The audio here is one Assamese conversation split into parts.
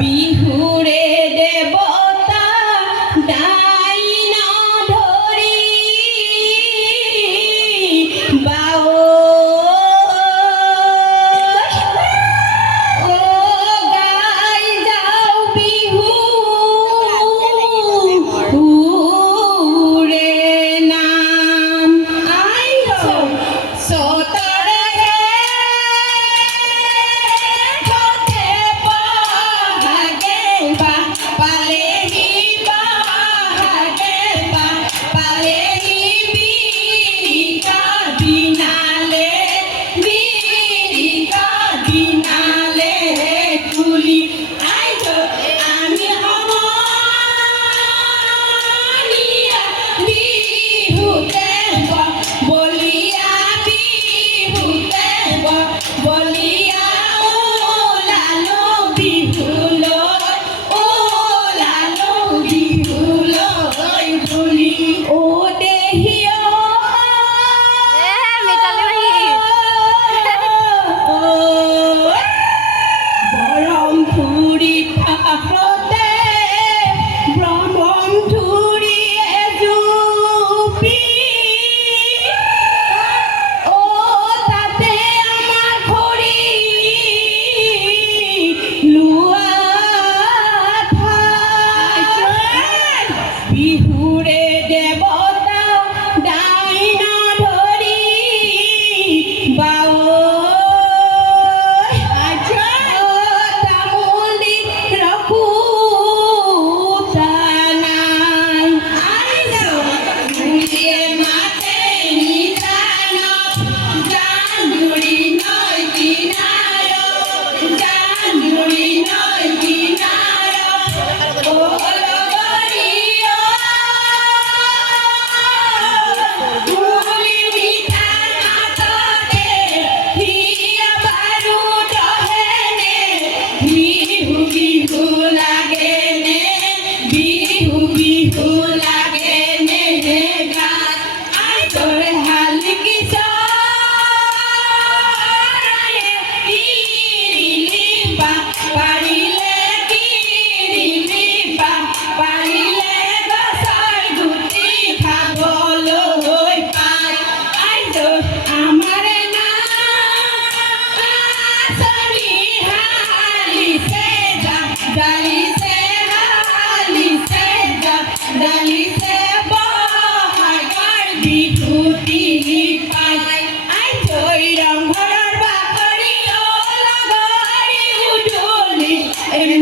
বিহুৰে দেৱতা ডাইন ধৰি বাও গাই যাওঁ বিহু ৰে নাম আই চতৰে পথে বহাগে বা পালেহি বহাগে বা পালেহি বিৰিকা দিনালে তুলি আইজ আমি সমনীয়া বিহুতে বলিয়া বিহুতে বলিয়া ওলালো বিহুলৈ বুলি ও দেহিয় বৰম ধুৰি ফাফতে ভ্ৰমণ ধুৰি এজুপি ও তাতে আমাৰ খৰি লোৱা ঠাই বিহুৰে দেৱতা ডাইন ধৰি বাও তামুলি ৰখোতা নাই বুলিয়ে মাতে নিজান জানুৰি নৈ কিনাৰ ও লগৰীয় তুলি মিঠা মাততে হিয়া বাৰুদ হেনে বিহু লাগেনে বিহু লাগেনে গাত আইজৰ হালকি চৰায়ে কিৰিলিবা পাৰিলে গছৰ গুটি খাবলৈ পায় আইজ আমাৰে নাচনী হালিছে ডালিছে বহাগৰ বিহুটি পায় আইজ ৰংঘৰৰ বাকৰি ও লগৰী মুদুলি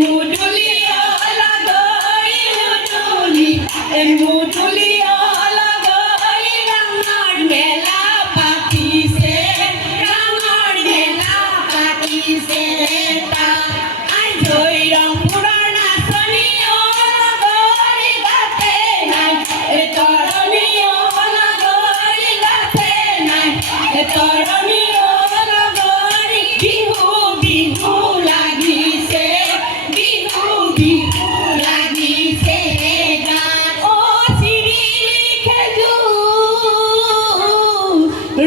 মুদুলি ও লগৰী মুদুলি ও লগৰী ৰঙৰ মেলা পাতিছে আইজ ৰংপুৰৰ নাচনী ও লগৰী গাতে নাই তৰণী ও লগৰী গাতে নাই তৰণী ও লগৰী বিহু লাগিছে গান ও চিৰিলি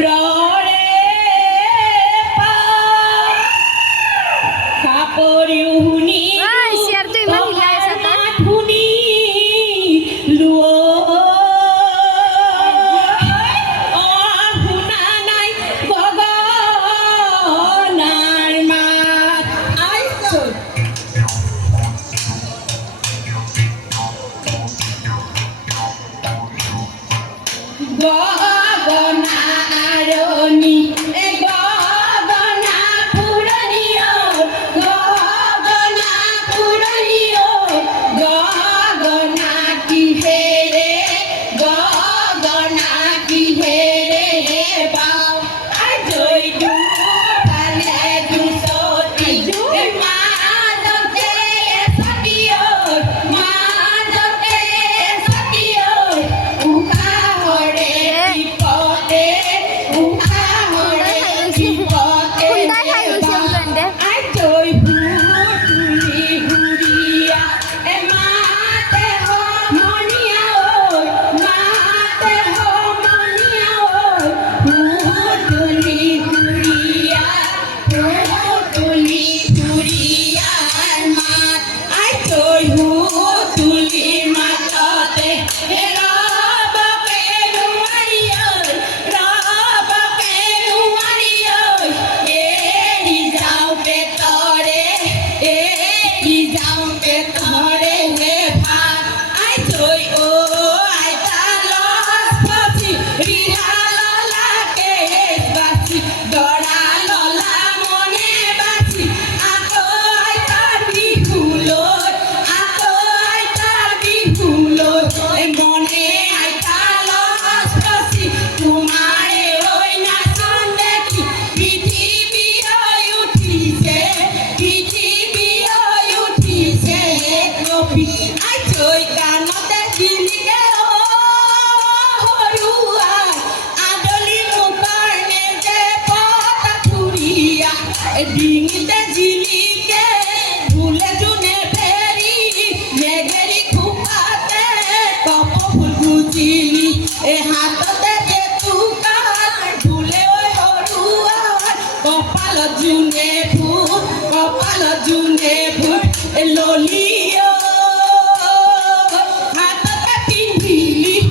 খেজুৰৰে কাপৰিও শুনি শুনি শুনা নাই গগনাৰ মাত আইছ